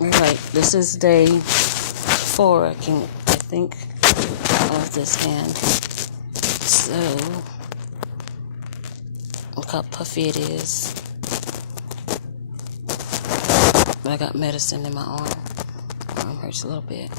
Right, this is day 4, I think, of this hand. So, look how puffy it is. I got medicine in my arm. Arm hurts a little bit.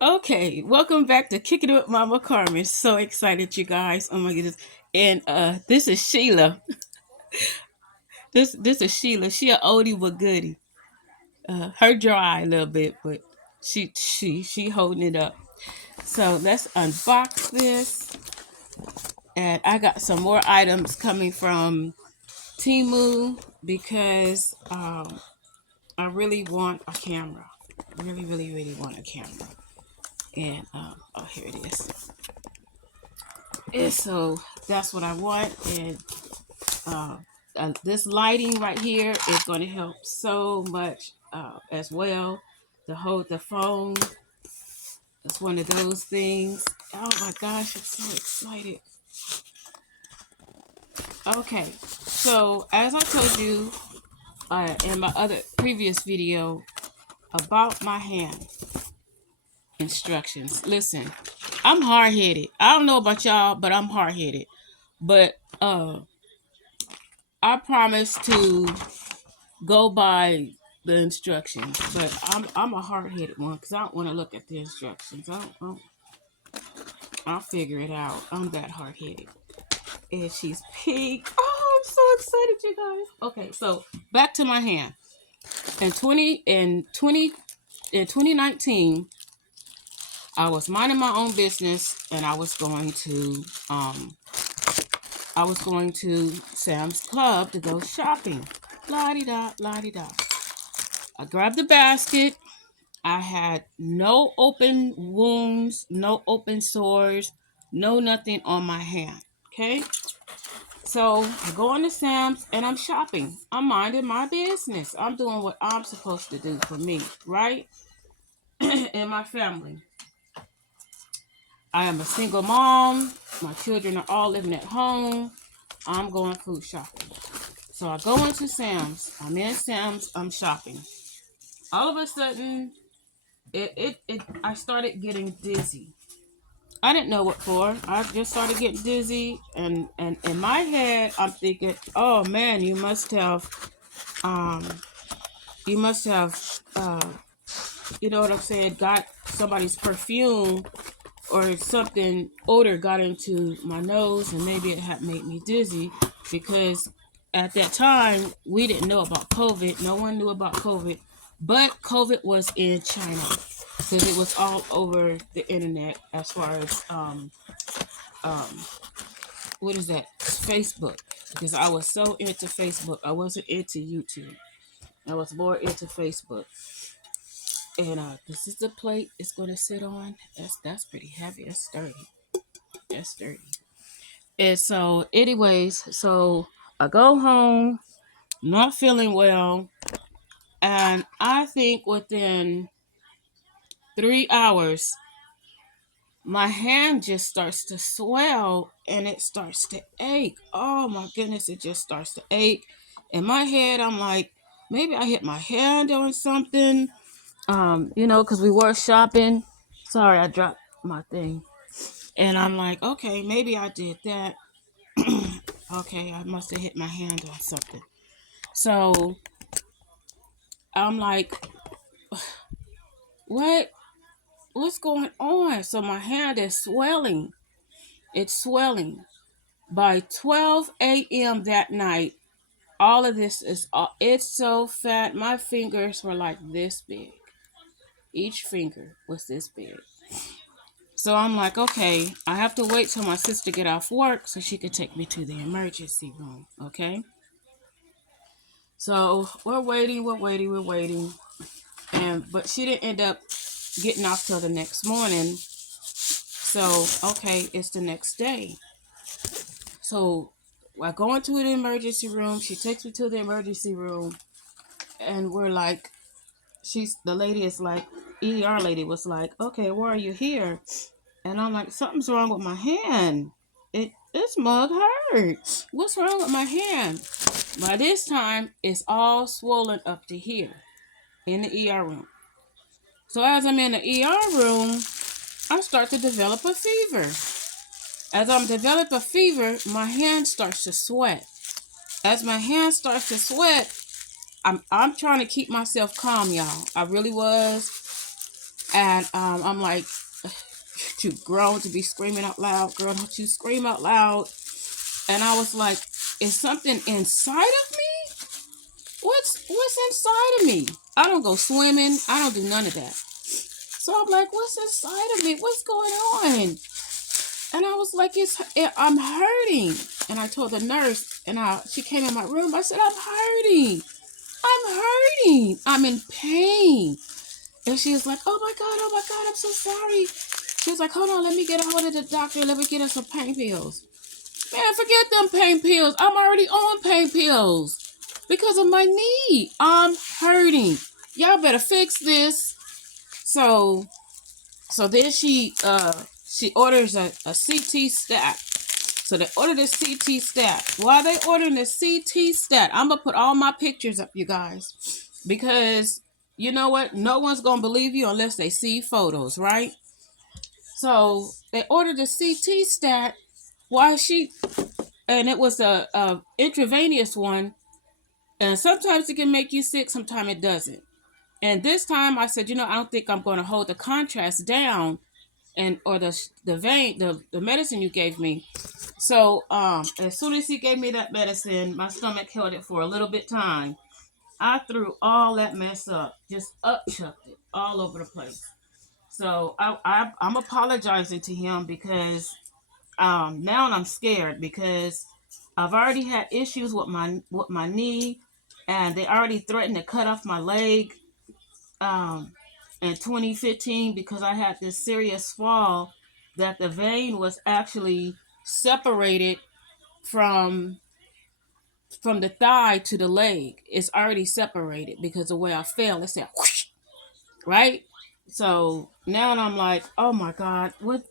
Okay, welcome back to Kicking It with Mama Carmen. So excited, you guys! Oh my goodness! And this is Sheila. This is Sheila. She a oldie but goodie. Her dry a little bit, but she holding it up. So let's unbox this. And I got some more items coming from Temu because I really want a camera. Really, really, really want a camera. And oh, here it is. And so that's what I want. And this lighting right here is going to help so much as well to hold the phone. It's one of those things. Oh my gosh, I'm so excited. Okay, so as I told you in my other previous video about my hand instructions, listen, I'm hard-headed. I don't know about y'all, but I'm hard-headed. But I promise to go by the instructions. But I'm a hard-headed one because I don't want to look at the instructions. I'll figure it out. I'm that hard-headed. And she's pink. Oh, I'm so excited, you guys. Okay, so back to my hand. In 2019, I was minding my own business, and I was going to Sam's Club to go shopping. La di da, la di da. I grabbed the basket. I had no open wounds, no open sores, no nothing on my hand. Okay. So I go on to Sam's and I'm shopping. I'm minding my business. I'm doing what I'm supposed to do for me, right? And my family. I am a single mom. My children are all living at home. I'm going food shopping. So I go into Sam's. I'm in Sam's. I'm shopping. All of a sudden, I started getting dizzy. I didn't know what for. I just started getting dizzy, and in my head, I'm thinking, "Oh man, um, you must have, you know what I'm saying? Got somebody's perfume or something odor got into my nose, and maybe it had made me dizzy because at that time we didn't know about COVID. No one knew about COVID, but COVID was in China because it was all over the internet as far as um, what is that? Facebook. Because I was so into Facebook, I wasn't into YouTube. I was more into Facebook. And this is the plate it's going to sit on. That's pretty heavy. That's sturdy. That's sturdy. And so, anyways, so I go home, not feeling well, and I think within 3 hours, my hand just starts to swell and it starts to ache. Oh my goodness, it just starts to ache. In my head, I'm like, maybe I hit my hand on something, because we were shopping. Sorry, I dropped my thing. And I'm like, okay, maybe I did that. Okay, I must have hit my hand on something. So I'm like, what's going on? So my hand is swelling. It's swelling. By 12 a.m. that night, all of this is, it's so fat. My fingers were like this big. Each finger was this big. So I'm like, okay, I have to wait till my sister get off work so she could take me to the emergency room. Okay. So we're waiting. But she didn't end up getting off till the next morning. So, okay, it's the next day. So I go into the emergency room. She takes me to the emergency room, and we're like, the lady is like, ER lady was like, okay, why are you here? And I'm like, something's wrong with my hand. This mug hurts. What's wrong with my hand? By this time, it's all swollen up to here in the ER room. So as I'm in the ER room, I start to develop a fever. As I'm developing a fever, my hand starts to sweat. As my hand starts to sweat, I'm trying to keep myself calm, y'all. I really was. And I'm like, too grown to be screaming out loud. Girl, don't you scream out loud. And I was like, is something inside of me? What's inside of me? I don't go swimming. I don't do none of that. So I'm like, what's inside of me? What's going on? And I was like, I'm hurting. And I told the nurse, and she came in my room. I said, I'm hurting. I'm in pain. And she was like, oh my God, I'm so sorry. She was like, hold on, let me get a hold of the doctor. Let me get her some pain pills. Man, forget them pain pills. I'm already on pain pills because of my knee. I'm hurting. Y'all better fix this. So then she orders a CT stat. So they ordered a CT stat. While they ordering the CT stat, I'm gonna put all my pictures up, you guys, because you know what? No one's gonna believe you unless they see photos, right? So they ordered the CT stat. And it was a intravenous one, and sometimes it can make you sick, sometimes it doesn't. And this time I said, I don't think I'm going to hold the contrast down, or the vein, the medicine you gave me. So as soon as he gave me that medicine, my stomach held it for a little bit time. I threw all that mess up, just upchucked it all over the place. So I'm apologizing to him because now I'm scared because I've already had issues with my knee, and they already threatened to cut off my leg in 2015 because I had this serious fall that the vein was actually separated from the thigh to the leg. It's already separated because the way I fell, it said whoosh, right? So now I'm like, oh my God, what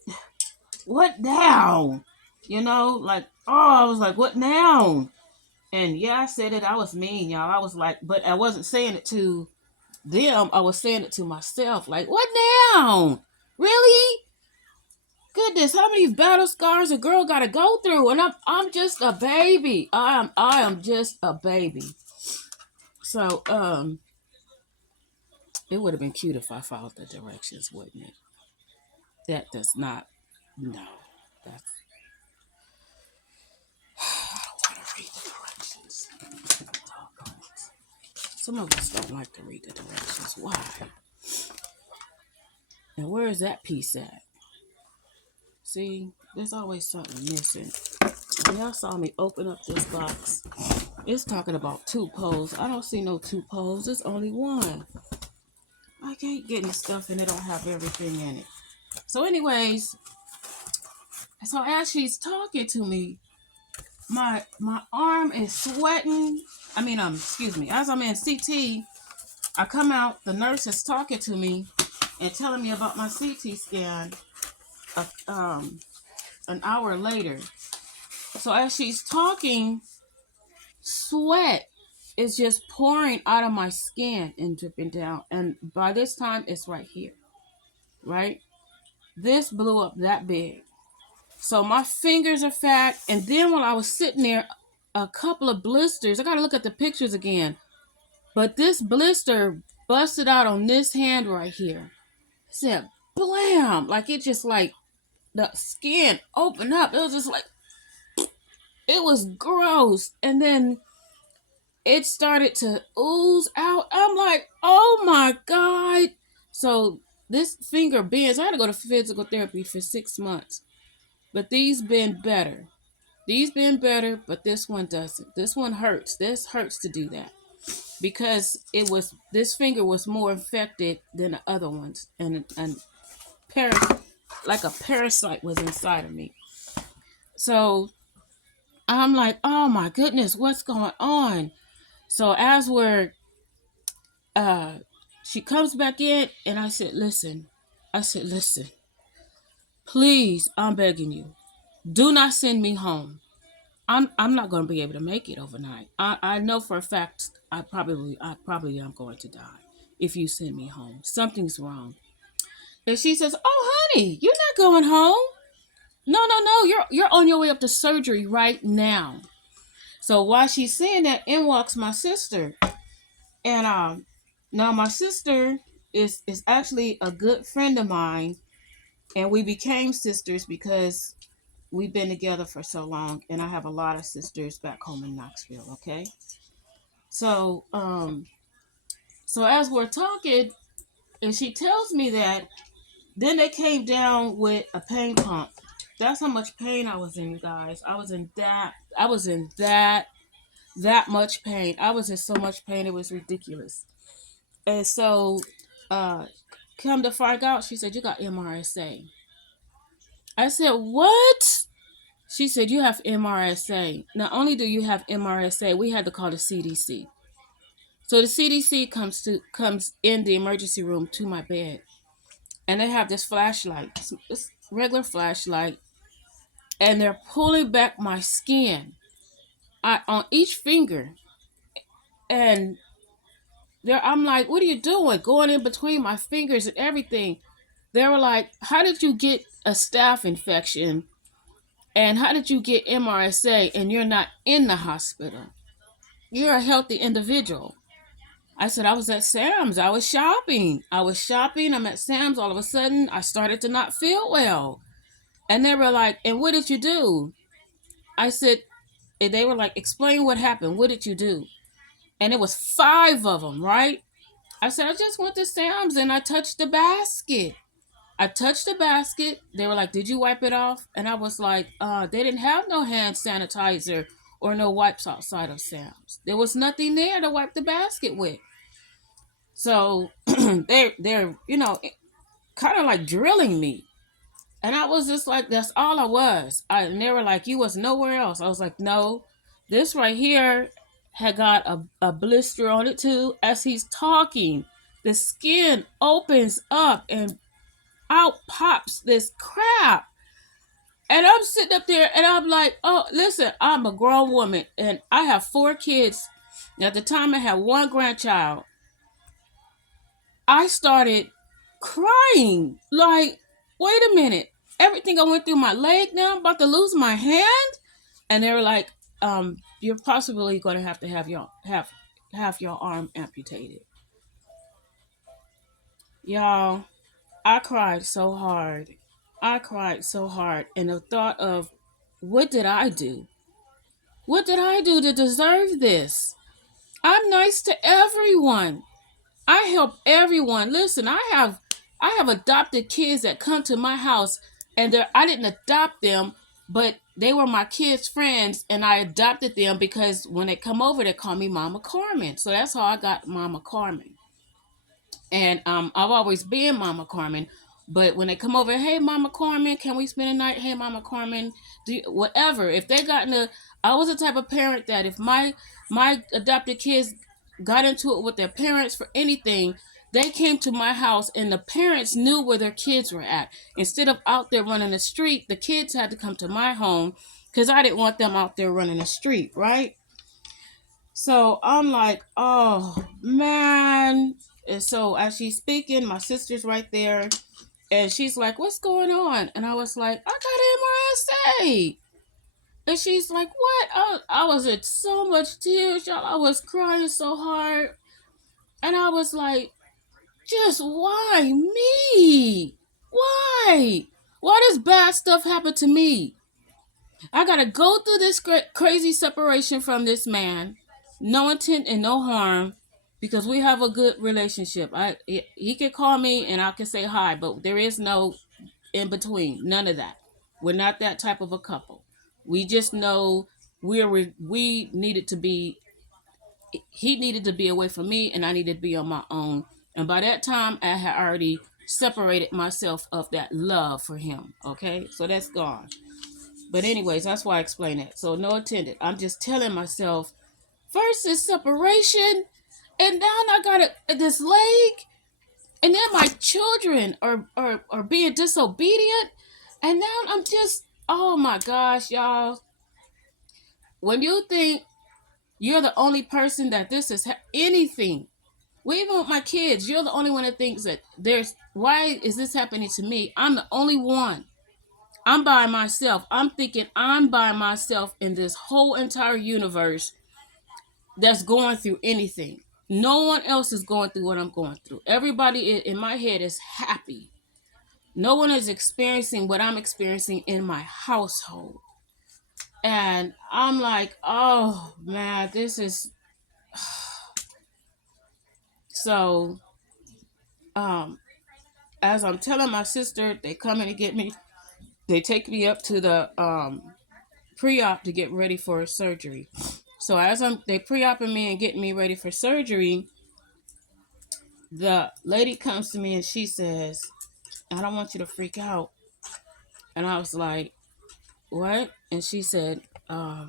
now? Like, oh, I was like, what now? And yeah, I said it. I was mean, y'all. I was like, but I wasn't saying it to them. I was saying it to myself. Like, what now? Really? Goodness, how many battle scars a girl got to go through? And I'm just a baby. I am just a baby. So it would have been cute if I followed the directions, wouldn't it? That does not. No, that's. I don't want to read the directions. Some of us don't like to read the directions. Why? And where is that piece at? See, there's always something missing. When y'all saw me open up this box, it's talking about 2 poles. I don't see no 2 poles. There's only one. I can't get any stuff and it don't have everything in it. So anyways, so as she's talking to me, my arm is sweating. Excuse me. As I'm in CT, I come out, the nurse is talking to me and telling me about my CT scan an hour later. So as she's talking, sweat is just pouring out of my skin and dripping down. And by this time, it's right here, right? This blew up that big. So my fingers are fat. And then while I was sitting there, a couple of blisters. I gotta look at the pictures again. But this blister busted out on this hand right here. It said blam. Like it just like the skin opened up. It was just like it was gross. And then it started to ooze out. I'm like, oh my God. So this finger bends. I had to go to physical therapy for 6 months. But these been better. These been better, but this one doesn't. This one hurts. This hurts to do that. Because this finger was more infected than the other ones. And like a parasite was inside of me. So I'm like, oh my goodness, what's going on? So as we're uh she comes back in and I said, listen, please, I'm begging you, do not send me home. I'm not going to be able to make it overnight. I know for a fact I probably am going to die if you send me home. Something's wrong. And she says, "Oh, honey, you're not going home. No. You're on your way up to surgery right now." So while she's saying that, in walks my sister, and now my sister is actually a good friend of mine, and we became sisters because we've been together for so long, and I have a lot of sisters back home in Knoxville. Okay, so so as we're talking, and she tells me that, then they came down with a pain pump. That's how much pain I was in, you guys. I was in that much pain. I was in so much pain, it was ridiculous. And so, uh, come to find out, she said, you got MRSA. I said, what? She said, you have MRSA. Not only do you have MRSA, we had to call the CDC. So the CDC comes in the emergency room to my bed, and they have this flashlight, it's regular flashlight, and they're pulling back my skin, on each finger, and I'm like, what are you doing? Going in between my fingers and everything. They were like, how did you get a staph infection? And how did you get MRSA and you're not in the hospital? You're a healthy individual. I said, I was at Sam's. I was shopping. I'm at Sam's. All of a sudden, I started to not feel well. And they were like, and what did you do? I said, and they were like, explain what happened. What did you do? And it was 5 of them, right? I said, I just went to Sam's and I touched the basket. They were like, did you wipe it off? And I was like, they didn't have no hand sanitizer or no wipes outside of Sam's. There was nothing there to wipe the basket with. So they're kind of like drilling me. And I was just like, that's all I was. And they were like, you was nowhere else. I was like, no, this right here had got a blister on it too. As he's talking, the skin opens up and out pops this crap. And I'm sitting up there and I'm like, oh, listen, I'm a grown woman and I have 4 kids. At the time, I had 1 grandchild. I started crying. Like, wait a minute. Everything I went through my leg, now I'm about to lose my hand. And they were like, you're possibly going to have your arm amputated. Y'all, I cried so hard. And the thought of, what did I do? What did I do to deserve this? I'm nice to everyone. I help everyone. Listen, I have adopted kids that come to my house, and I didn't adopt them, but they were my kids' friends, and I adopted them because when they come over, they call me Mama Carmen. So that's how I got Mama Carmen. And I've always been Mama Carmen. But when they come over, hey Mama Carmen, can we spend a night? Hey Mama Carmen, whatever. If they got in I was the type of parent that if my adopted kids got into it with their parents for anything, they came to my house and the parents knew where their kids were at. Instead of out there running the street, the kids had to come to my home because I didn't want them out there running the street, right? So I'm like, oh man. And so as she's speaking, my sister's right there. And she's like, what's going on? And I was like, I got MRSA. And she's like, what? I was in so much tears, y'all. I was crying so hard. And I was like, just why me? Why? Why does bad stuff happen to me? I gotta go through this crazy separation from this man, no intent and no harm, because we have a good relationship. He can call me and I can say hi, but there is no in between. None of that. We're not that type of a couple. We just know we needed to be. He needed to be away from me, and I needed to be on my own. And by that time, I had already separated myself of that love for him. Okay, so that's gone. But anyways, that's why I explain it. So no attendant. I'm just telling myself first is separation, and then I got this leg, and then my children are being disobedient, and now I'm just oh my gosh, y'all. When you think you're the only person that this is anything, well, even with my kids, you're the only one that thinks that there's why is this happening to me? I'm the only one. I'm by myself. I'm thinking I'm by myself in this whole entire universe that's going through anything. No one else is going through what I'm going through. Everybody in my head is happy. No one is experiencing what I'm experiencing in my household. And I'm like, oh man, this is so um as I'm telling my sister, they come in to get me. They take me up to the pre-op to get ready for surgery. So as they pre-oping me and getting me ready for surgery, the lady comes to me and she says, I don't want you to freak out. And I was like, what? And she said, I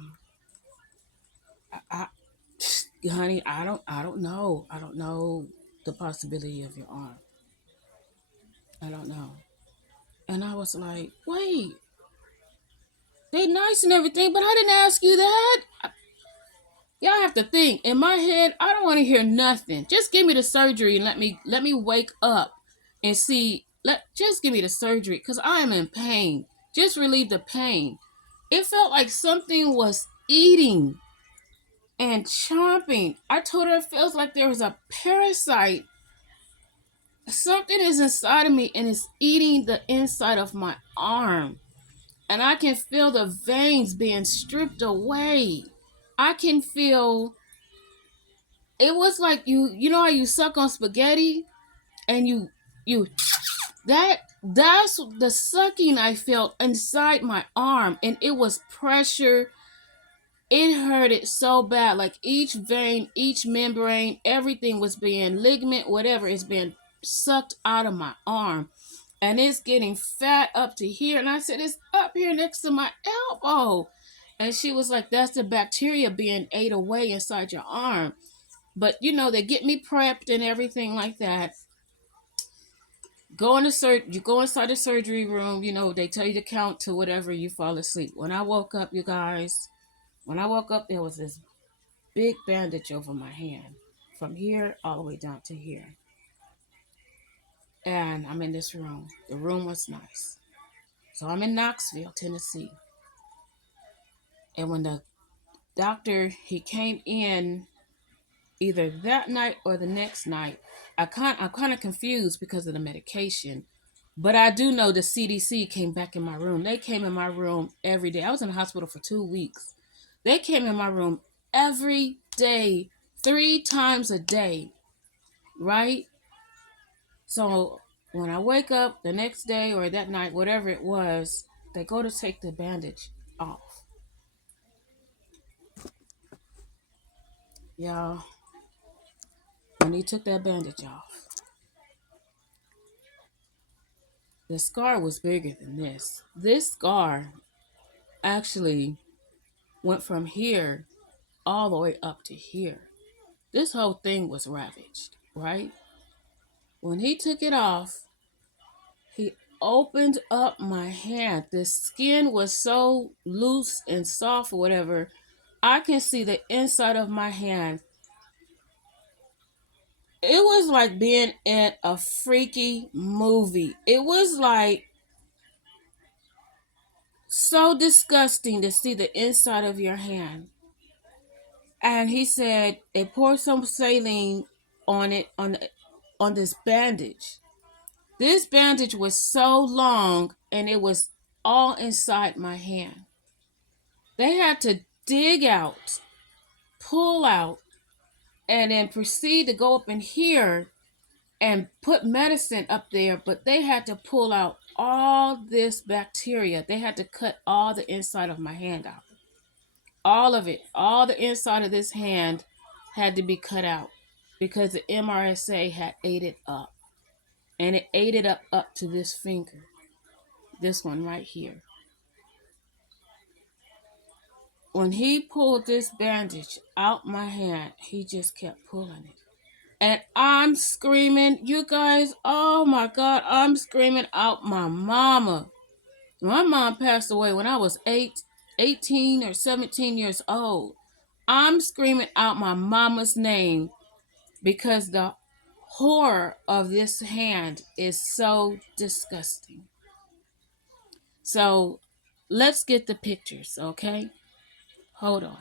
honey, I don't know. I don't know the possibility of your arm. I don't know. And I was like, wait, they nice and everything, but I didn't ask you that. Y'all have to think. In my head, I don't want to hear nothing. Just give me the surgery and let me wake up and see. Just give me the surgery because I am in pain. Just relieve the pain. It felt like something was eating and chomping. I told her it feels like there was a parasite. Something is inside of me and it's eating the inside of my arm. And I can feel the veins being stripped away. I can feel it was like you know how you suck on spaghetti and you that's the sucking I felt inside my arm, and it was pressure. It hurted so bad, like each vein, each membrane, everything was being ligament, whatever is being sucked out of my arm, and it's getting fat up to here. And I said, it's up here next to my elbow. And she was like, that's the bacteria being ate away inside your arm. But you know, they get me prepped and everything like that. You go inside the surgery room. You know, they tell you to count to whatever you fall asleep. When I woke up, you guys, when I woke up, there was this big bandage over my hand, from here all the way down to here. And I'm in this room. The room was nice. So I'm in Knoxville, Tennessee. And when the doctor he came in either that night or the next night, I'm kind of confused because of the medication. But I do know the CDC came back in my room. They came in my room every day. I was in the hospital for 2 weeks. They came in my room every day, 3 times a day, right? So when I wake up the next day or that night, whatever it was, they go to take the bandage off. Y'all, when he took that bandage off, the scar was bigger than this. This scar actually went from here all the way up to here. This whole thing was ravaged, right? When he took it off, he opened up my hand. The skin was so loose and soft or whatever. I can see the inside of my hand. It was like being in a freaky movie. It was like so disgusting to see the inside of your hand. And he said they poured some saline on it on this bandage. This bandage was so long and it was all inside my hand. They had to dig out, pull out, and then proceed to go up in here and put medicine up there, but they had to pull out all this bacteria. They had to cut all the inside of my hand out. All of it, all the inside of this hand had to be cut out because the MRSA had ate it up. And it ate it up to this finger. This one right here. When he pulled this bandage out my hand, he just kept pulling it. And I'm screaming, you guys, oh my God, I'm screaming out my mama. My mom passed away when I was 18 or 17 years old. I'm screaming out my mama's name because the horror of this hand is so disgusting. So let's get the pictures, okay? Hold on.